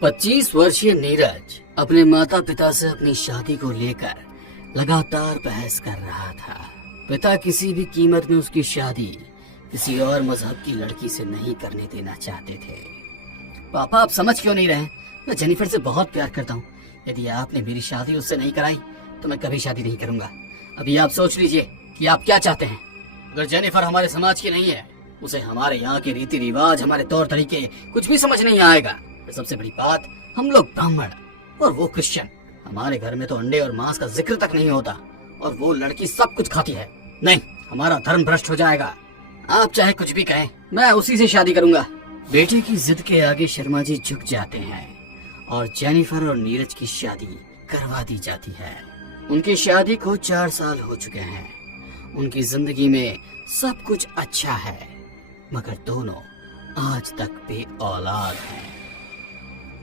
25 वर्षीय नीरज अपने माता पिता से अपनी शादी को लेकर लगातार बहस कर रहा था। पिता किसी भी कीमत में उसकी शादी किसी और मजहब की लड़की से नहीं करने देना चाहते थे। पापा, आप समझ क्यों नहीं रहे? मैं जेनिफर से बहुत प्यार करता हूँ। यदि आपने मेरी शादी उससे नहीं कराई तो मैं कभी शादी नहीं करूंगा। अभी आप सोच लीजिए कि आप क्या चाहते हैं। अगर जेनिफर हमारे समाज की नहीं है, उसे हमारे यहाँ के रीति रिवाज, हमारे तौर तरीके कुछ भी समझ नहीं आएगा। सबसे बड़ी बात, हम लोग ब्राह्मण और वो क्रिश्चियन। हमारे घर में तो अंडे और मांस का जिक्र तक नहीं होता और वो लड़की सब कुछ खाती है। नहीं, हमारा धर्म भ्रष्ट हो जाएगा। आप चाहे कुछ भी कहें, मैं उसी से शादी करूंगा। बेटे की जिद के आगे शर्मा जी झुक जाते हैं और जेनिफर और नीरज की शादी करवा दी जाती है। उनकी शादी को 4 साल हो चुके हैं। उनकी जिंदगी में सब कुछ अच्छा है, मगर दोनों आज तक बे औलाद हैं।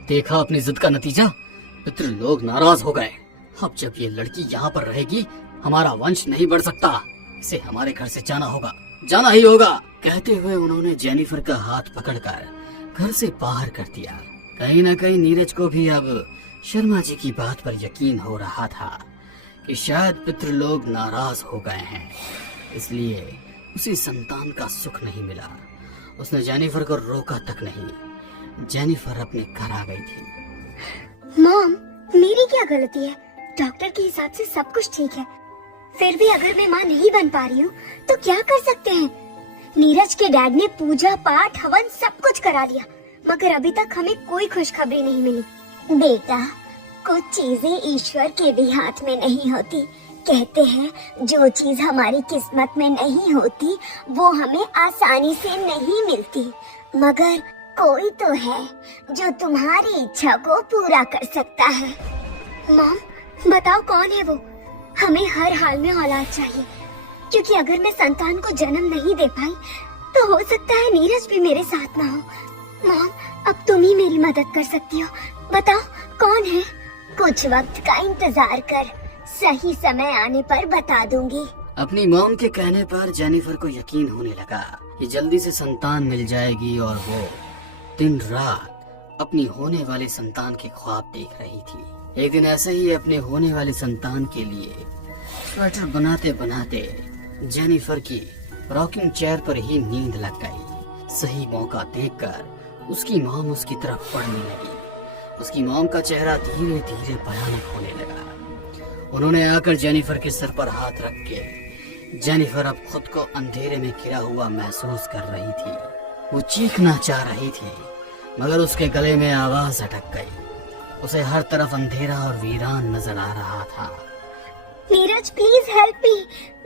देखा अपनी जिद का नतीजा, पितृ लोग नाराज हो गए। अब जब ये लड़की यहाँ पर रहेगी, हमारा वंश नहीं बढ़ सकता। इसे हमारे घर से जाना ही होगा। कहते हुए उन्होंने जेनिफर का हाथ पकड़कर घर से बाहर कर दिया। कहीं न कहीं नीरज को भी अब शर्मा जी की बात पर यकीन हो रहा था कि शायद पितृ लोग नाराज हो गए हैं, इसलिए उसे संतान का सुख नहीं मिला। उसने जेनिफर को रोका तक नहीं। जेनिफर अपने घर आ गई थी। मॉम, मेरी क्या गलती है? डॉक्टर के हिसाब से सब कुछ ठीक है। फिर भी अगर मैं माँ नहीं बन पा रही हूँ तो क्या कर सकते हैं? नीरज के डैड ने पूजा पाठ हवन सब कुछ करा लिया, मगर अभी तक हमें कोई खुशखबरी नहीं मिली। बेटा, कुछ चीजें ईश्वर के भी हाथ में नहीं होती। कहते हैं जो चीज हमारी किस्मत में नहीं होती वो हमें आसानी से नहीं मिलती, मगर कोई तो है जो तुम्हारी इच्छा को पूरा कर सकता है। मॉम, बताओ कौन है वो? हमें हर हाल में औलाद चाहिए, क्योंकि अगर मैं संतान को जन्म नहीं दे पाई तो हो सकता है नीरज भी मेरे साथ ना हो। मॉम, अब तुम ही मेरी मदद कर सकती हो। बताओ कौन है? कुछ वक्त का इंतजार कर, सही समय आने पर बता दूंगी। अपनी मॉम के कहने पर जेनिफर को यकीन होने लगा कि जल्दी से संतान मिल जाएगी और वो दिन रात अपनी होने वाली संतान के ख्वाब देख रही थी। एक दिन ऐसे ही अपने होने वाली संतान के लिए स्वेटर बनाते बनाते जेनिफर की रॉकिंग चेयर पर ही नींद लग गई। सही मौका देखकर उसकी मॉम उसकी तरफ पड़ने लगी। उसकी मॉम का चेहरा धीरे धीरे भयानक होने लगा। उन्होंने आकर जेनिफर के सर पर हाथ रख के जेनिफर अब खुद को अंधेरे में घिरा हुआ महसूस कर रही थी। वो चीखना चाह रही थी, मगर उसके गले में आवाज अटक गई। उसे हर तरफ अंधेरा और वीरान नजर आ रहा था। नीरज, प्लीज हेल्प मी,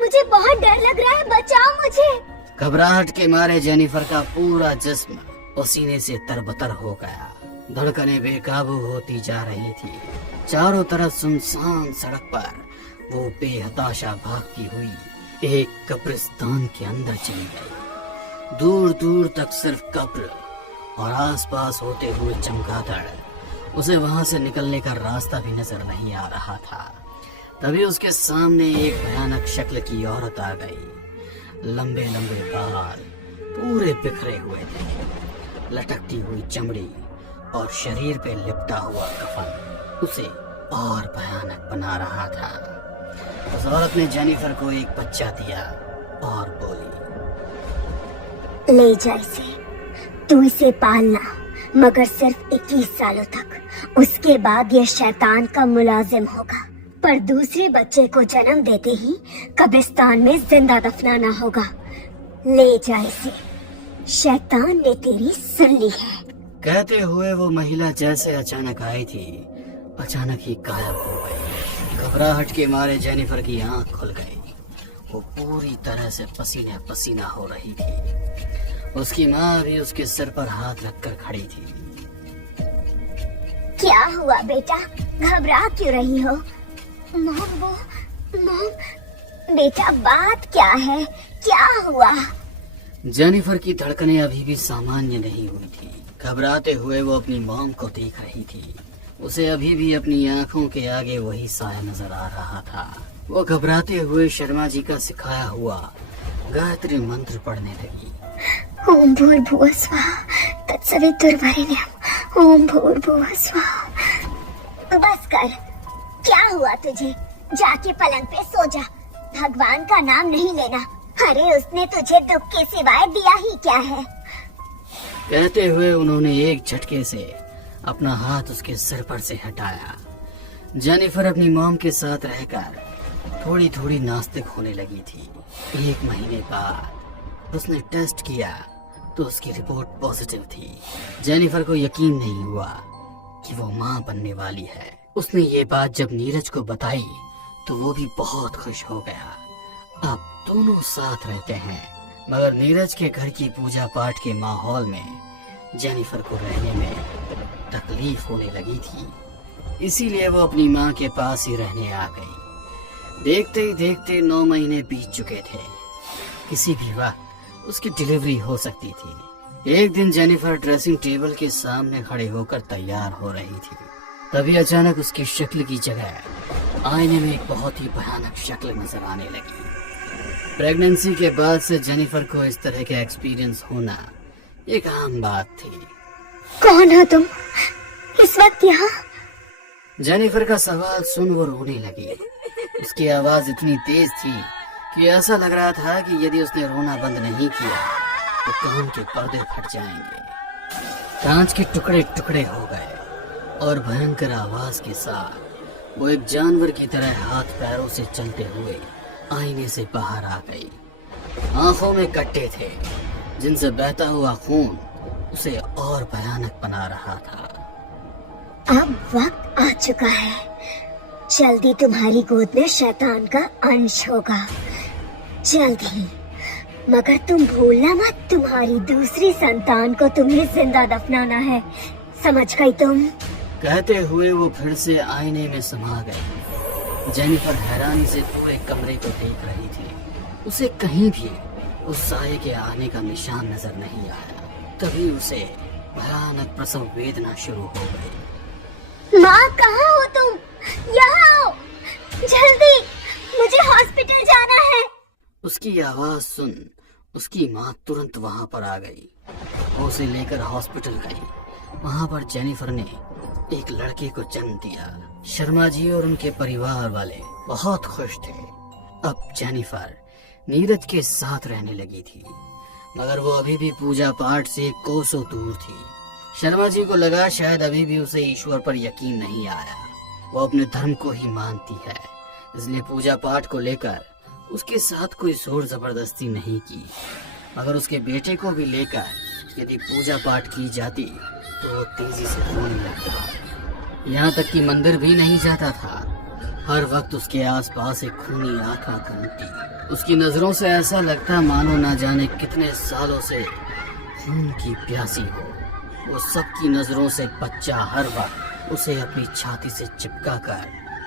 मुझे बहुत डर लग रहा है, बचाओ मुझे। घबराहट के मारे जेनिफर का पूरा जिस्म पसीने से तरबतर हो गया। धड़कनें बेकाबू होती जा रही थी। चारों तरफ सुनसान सड़क पर वो बेहताशा भागती हुई एक कब्रिस्तान के अंदर चली गई। दूर दूर तक सिर्फ कब्र और आसपास होते हुए चमगादड़। उसे वहां से निकलने का रास्ता भी नजर नहीं आ रहा था। तभी उसके सामने एक भयानक शक्ल की औरत आ गई। लंबे लंबे बाल पूरे बिखरे हुए थे। लटकती हुई चमड़ी और शरीर पे लिपटा हुआ कफन उसे और भयानक बना रहा था। उस औरत ने जेनिफर को एक बच्चा दिया और बोली, ले जा इसे, तू इसे पालना, मगर सिर्फ 21 सालों तक। उसके बाद ये शैतान का मुलाजिम होगा, पर दूसरे बच्चे को जन्म देते ही कब्रिस्तान में जिंदा दफनाना होगा। ले जा इसे, शैतान ने तेरी सुन ली है। कहते हुए वो महिला जैसे अचानक आई थी, अचानक ही गायब हो गई। घबराहट के मारे जेनिफर की आंख खुल गई। वो पूरी तरह से पसीना पसीना हो रही थी। उसकी माँ भी उसके सिर पर हाथ रखकर खड़ी थी। क्या हुआ बेटा, घबरा क्यों रही हो? मॉम, बेटा बात क्या है, क्या हुआ? जेनिफर की धड़कनें अभी भी सामान्य नहीं हुई थी। घबराते हुए वो अपनी मॉम को देख रही थी। उसे अभी भी अपनी आंखों के आगे वही साया नजर आ रहा था। वो घबराते हुए शर्मा जी का सिखाया हुआ गायत्री मंत्र पढ़ने लगी। ओम भूर्भुवः स्वः तत्सवितुर्वरेण्यं ओम भूर्भुवः स्वः। बस कर, क्या हुआ तुझे? जाके पलंग पे सो जा, भगवान का नाम नहीं लेना। अरे उसने तुझे दुख के सिवाय दिया ही क्या है? कहते हुए उन्होंने एक झटके से अपना हाथ उसके सिर पर से हटाया। जेनिफर अपनी मॉम के साथ रहकर थोड़ी थोड़ी नास्तिक होने लगी थी। 1 महीने बाद उसने टेस्ट किया तो उसकी रिपोर्ट पॉजिटिव थी। जेनिफर को यकीन नहीं हुआ कि वो मां बनने वाली है। उसने ये बात जब नीरज को बताई तो वो भी बहुत खुश हो गया। अब दोनों साथ रहते हैं, मगर नीरज के घर की पूजा पाठ के माहौल में जेनिफर को रहने में तकलीफ होने लगी थी। इसीलिए वो अपनी माँ के पास ही रहने आ गई। देखते ही देखते 9 महीने बीत चुके थे। किसी भी वक्त उसकी डिलीवरी हो सकती थी। एक दिन जेनिफर ड्रेसिंग टेबल के सामने खड़े होकर तैयार हो रही थी। तभी अचानक उसकी शक्ल की जगह आईने में एक बहुत ही भयानक शक्ल नजर आने लगी। प्रेगनेंसी के बाद से जेनिफर को इस तरह का एक्सपीरियंस होना एक आम बात थी। कौन हो तुम इस वक्त यहाँ? जेनिफर का सवाल सुन वो रोने लगी। उसकी आवाज इतनी तेज थी कि ऐसा लग रहा था कि यदि उसने रोना बंद नहीं किया तो कान के पर्दे फट जाएंगे। कांच के टुकड़े टुकड़े हो गए और भयंकर आवाज के साथ वो एक जानवर की तरह हाथ पैरों से चलते हुए आईने से बाहर आ गई। आंखों में कट्टे थे जिनसे बहता हुआ खून उसे और भयानक बना रहा था। अब वक्त आ चुका है, जल्दी तुम्हारी गोद में शैतान का अंश होगा, जल्दी। मगर तुम भूलना मत, तुम्हारी दूसरी संतान को तुम्हें जिंदा दफनाना है, समझ गई तुम? कहते हुए वो फिर से आईने में समा गई। जेनिफर हैरानी से पूरे कमरे को देख रही थी। उसे कहीं भी उस साये के आने का निशान नजर नहीं आया। तभी उसे भयानक प्रसव वेदना शुरू हो गई। माँ, कहाँ हो तुम? यहाँ आओ जल्दी, मुझे हॉस्पिटल जाना है। उसकी आवाज सुन उसकी माँ तुरंत वहाँ पर आ गई। वो उसे लेकर हॉस्पिटल गई। वहाँ पर जेनिफर ने एक लड़के को जन्म दिया। शर्मा जी और उनके परिवार वाले बहुत खुश थे। अब जेनिफर नीरज के साथ रहने लगी थी, मगर वो अभी भी पूजा पाठ से कोसों दूर थी। शर्मा जी को लगा शायद अभी भी उसे ईश्वर पर यकीन नहीं आया। वो अपने धर्म को ही मानती है, इसलिए पूजा पाठ को लेकर उसके साथ कोई जोर जबरदस्ती नहीं की। मगर उसके बेटे को भी लेकर यदि पूजा पाठ की जाती तो वो तेजी से रोने लगता। यहाँ तक कि मंदिर भी नहीं जाता था। हर वक्त उसके आसपास एक खूनी आत्मा घूमती। उसकी नजरों से ऐसा लगता मानो ना जाने कितने सालों से खून की प्यासी हो। वो सबकी नजरों से बच्चा हर वक्त उसे अपनी छाती से चिपका कर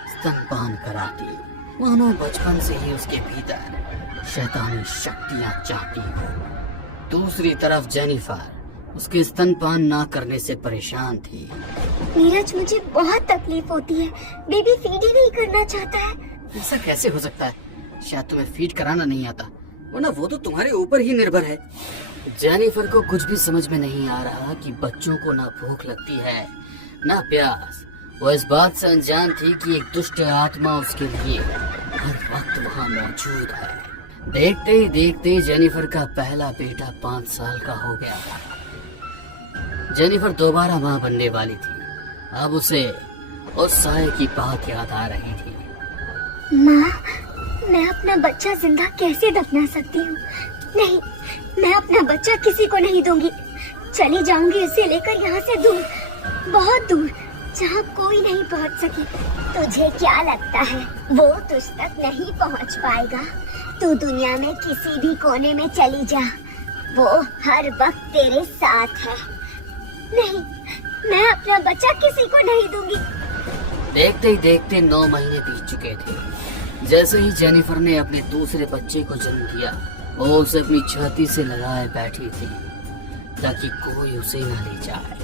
स्तनपान कराती, मानो बचपन से ही उसके भीतर शैतानी शक्तियां चाहती हो। दूसरी तरफ जेनिफर उसके स्तनपान ना करने से परेशान थी। नीरज, मुझे बहुत तकलीफ होती है, बेबी फीड ही नहीं करना चाहता है। ऐसा कैसे हो सकता है? शायद तुम्हें फीड कराना नहीं आता, वरना वो तो तुम्हारे ऊपर ही निर्भर है। जेनिफर को कुछ भी समझ में नहीं आ रहा कि बच्चों को ना भूख लगती है ना प्यास। वो इस बात से अनजान थी कि एक दुष्ट आत्मा उसके लिए हर वक्त वहाँ मौजूद है। देखते ही देखते जेनिफर का पहला बेटा 5 साल का हो गया था। जेनिफर दोबारा माँ बनने वाली थी। अब उसे उस साये की बात याद आ रही थी। माँ, मैं अपना बच्चा जिंदा कैसे दफना सकती हूँ? नहीं, मैं अपना बच्चा किसी को नहीं दूंगी। चली जाऊंगी उसे लेकर यहाँ से दूर, बहुत दूर, जहाँ कोई नहीं पहुँच सके। तुझे क्या लगता है वो तुझ तक नहीं पहुँच पाएगा? तू दुनिया में किसी भी कोने में चली जा, वो हर वक्त तेरे साथ है। नहीं, मैं अपना बच्चा किसी को नहीं दूंगी। देखते ही देखते 9 महीने बीत चुके थे। जैसे ही जेनिफर ने अपने दूसरे बच्चे को जन्म दिया, वो उसे अपनी छाती से लगाए बैठी थी ताकि कोई उसे न ले जाए।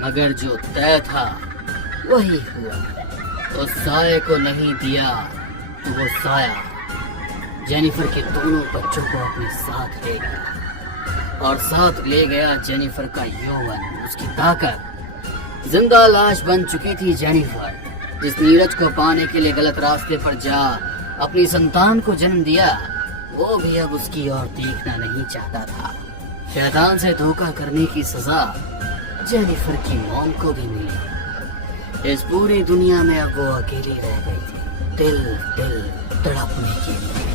मगर जो तय था वही हुआ। उस साये को नहीं दिया तो वो साया जेनिफर के दोनों बच्चों को अपने साथ ले गया, और साथ ले गया जेनिफर का यौवन, उसकी ताकत जिंदा लाश बन चुकी थी जेनिफर, जिस नीरज को पाने के लिए गलत रास्ते पर जा अपनी संतान को जन्म दिया, वो भी अब उसकी ओर देखना नहीं चाहता था। शैतान से धोखा करने की सजा जेनिफर की मॉम को भी मिली। इस पूरी दुनिया में अब वो अकेली रह गई थी, दिल दिल तड़पने के लिए।